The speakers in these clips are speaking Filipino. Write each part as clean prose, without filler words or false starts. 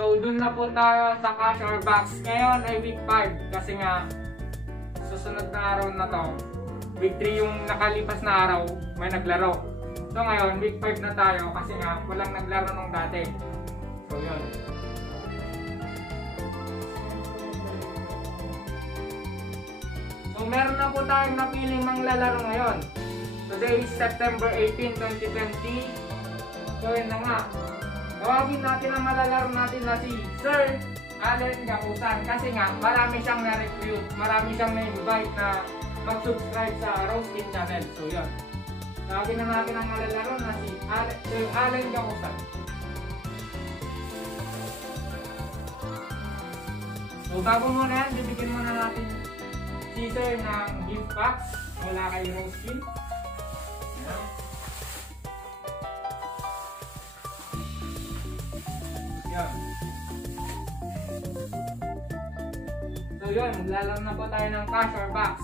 So, dun na po tayo sa cash or box. Ngayon ay week 5 kasi nga susunod na araw na to. Week 3 yung nakalipas na araw, may naglaro. So ngayon, week 5 na tayo kasi nga walang naglaro nung dati. So yun. So meron na po tayong napiling manglalaro ngayon. Today is September 18, 2020. So yun na nga. Tawagin natin ang malalaro natin na si Sir Allen Gakusan. Kasi nga marami siyang na-recruit. Marami siyang na-invite na mag-subscribe sa Roasting channel. So yun. Tawagin na natin ang malalaro na si Sir Allen Gakusan. So bago muna yan, bibigyan muna natin si Sir ng gift box mula kay Roasting. Yan. So yun, maglalaro na po tayo ng cash or box.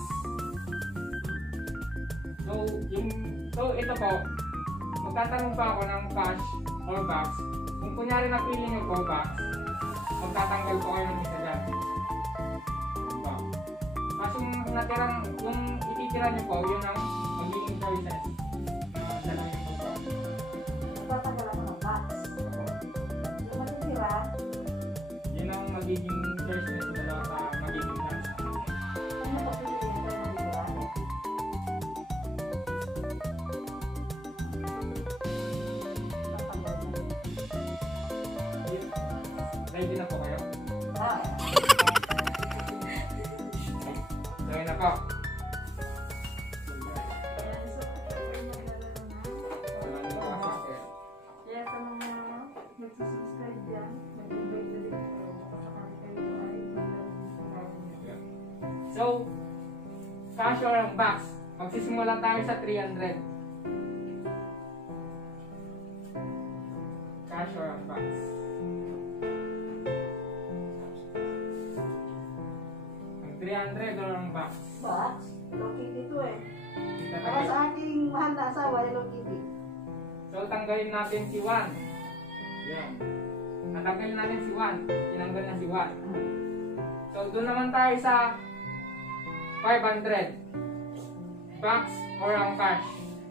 So ito po, magtatanong pa ako ng cash or box. Kung kunyari napili nyo po box, magtatanggal po kayo ng isa dyan. Kasi yung natirang, yung ititira nyo po, yun ang magiging choices. Dalawin po po. Magtatanggal ako ng box. Yung matitira, Yun ang magiging choices dalawa sa magiging box. ano ba piliin ko yung matitira? Ready na po kayo? Ah, Ready na po. Wala nyo po kasi. kaya sa mga nagsusubscribe dyan, mag-invite ulit kayo kapag kayo ay mag-subscribe. So, cash or ang box. Magsisimula tayo sa 300. Cash or ang box. Ang 300 or ang box. Box? Hello Kitty to eh. Para Tatanggalin. sa aking mahal na asawa, Hello Kitty. So, tanggalin natin si 1. Yan. Tatanggalin natin si 1. Tinanggal na si 1. So, doon naman tayo sa 500. Box or ang cash?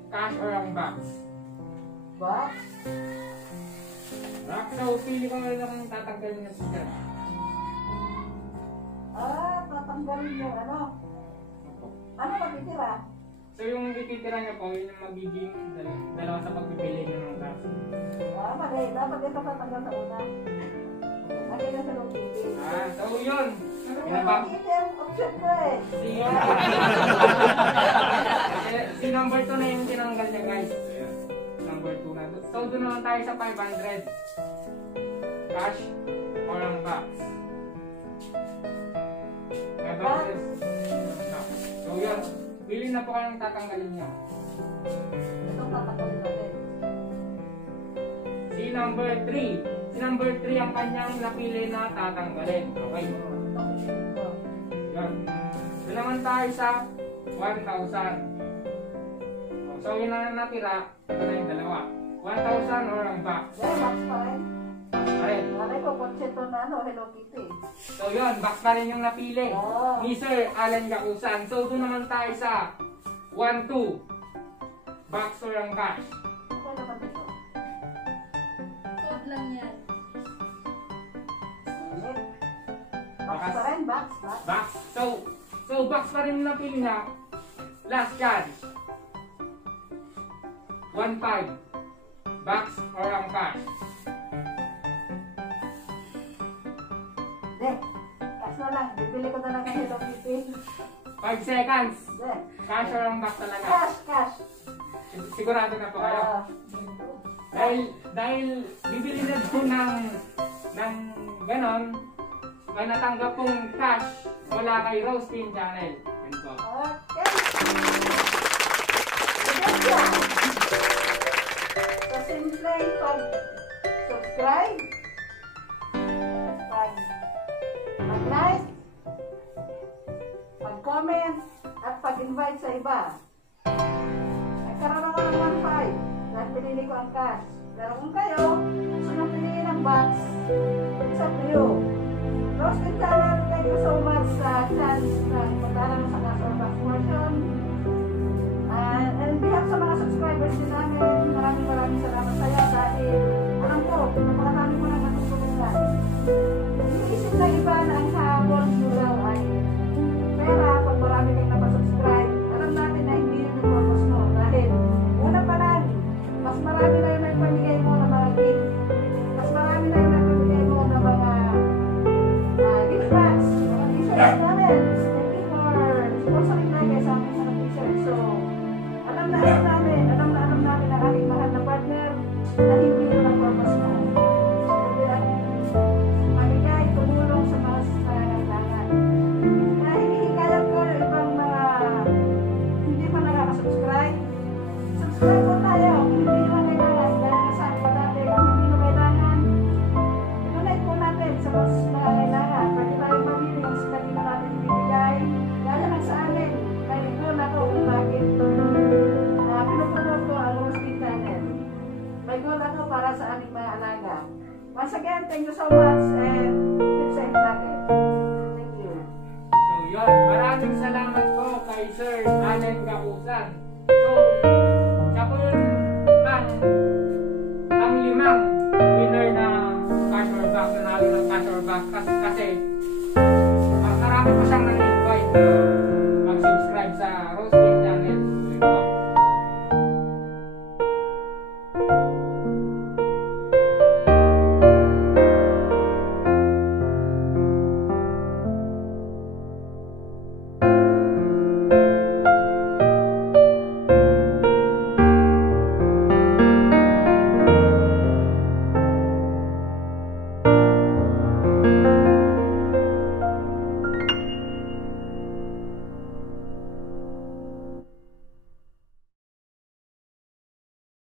Cash or ang box? Box? Box. So, pili ko na lang tatanggalin na siya. Ah, tatanggalin yung ano? Ano matitira? So, yung ititira niyo po, yun yung magiging dalawa sa pagpipili niyo ng box. Ah, mali. Dapat ito tatanggal sa una. Lagay na sa Hello Kitty. So yun. Hello Pinabak. Kitty ang option ko eh. Si number 2 na yung tinanggal niya, guys. Ayan. Number 2 na. So, doon naman tayo sa 500. Cash or ang box? 500. So, yun. Pili na po kayong tatanggalin niyo. Itong tatanggalin natin. Si number 3. Si number 3 ang kanyang napili na tatanggalin. Okay? Yun. Doon naman tayo sa 1,000. So, yun na natira. Ito na yung dalawa. 1,000 or ang box? Yeah, box pa rin. Box pa rin. Malay ko, konsepto na ano, Hello Kitty. So, yun. Box pa rin yung napili. Oh. Ni Sir Allen Gakusan. So, doon naman tayo sa 1,2. Box or ang cash? Ako naman ito. Code lang yan. Box pa rin, box. Box. Box. So box pa rin yung napili niya. Last chance. 1,5. Box or ang cash? De, cash na lang. Bibili ko na lang ng Hello Kitty. 5 seconds. De, Cash or ang box talaga? cash, cash. Sigurado na po kayo. Ah, Dahil bibili na po ng ganon, may natanggap pong cash mula kay Roasting Channel. Yun po. okay. Ganda. Sa simpleng pag-subscribe, pag-like, pag-comment, at pag-invite sa iba. Nagkaroon ako ng 1.5 dahil pinili ko ang cash. Pero kung kayo, gusto nang piliin ang box, sa up to you. Roasted channel, thank you so much sa chance na pagdala mo sa Castle Box version. And behalf sa mga subscribers din namin, maraming salamat sa iyo dahil alam ko, napakarami mo na natutulungan. Iniisip na iba na ang habol mo daw ay pera pag marami kang napasubscribe. Alam natin na hindi yun yung purpose mo dahil una pa lang, mas marami na yung may pamigay mo na mga gift. Mas marami na yung may pamigay mo na mga gift packs, mga t-shirts namin. Thank you for sponsoring na guys sa amin sa t-shirt. So, alam na namin ang aking mahal na partner na hindi yun ang purpose mo. Mamigay, tumulong sa mga nangangailangan. Kaya hinihikayat ko yung ibang mga hindi pa nakaka-subscribe. Subscribe po tayo kung hindi naman kailangan dahil nasabi ko natin kung hindi mo kailangan. Donate po natin sa mas nangangailangan. Pwede tayong mamili kung sa kanino natin ibibigay. Gaya lang sa amin. Kaya doon ako kung bakit pinupromote ko ang Roasted Channel. May goal ako para sa aming mga alaga. Once again, thank you so much and keep safe natin. Thank you. So yun, maraming salamat po kay Sir Allen Gakusan. So, siya po yun ang limang winner na cash or back, nanalo ng cash or back kasi marami pa siyang nang-invite.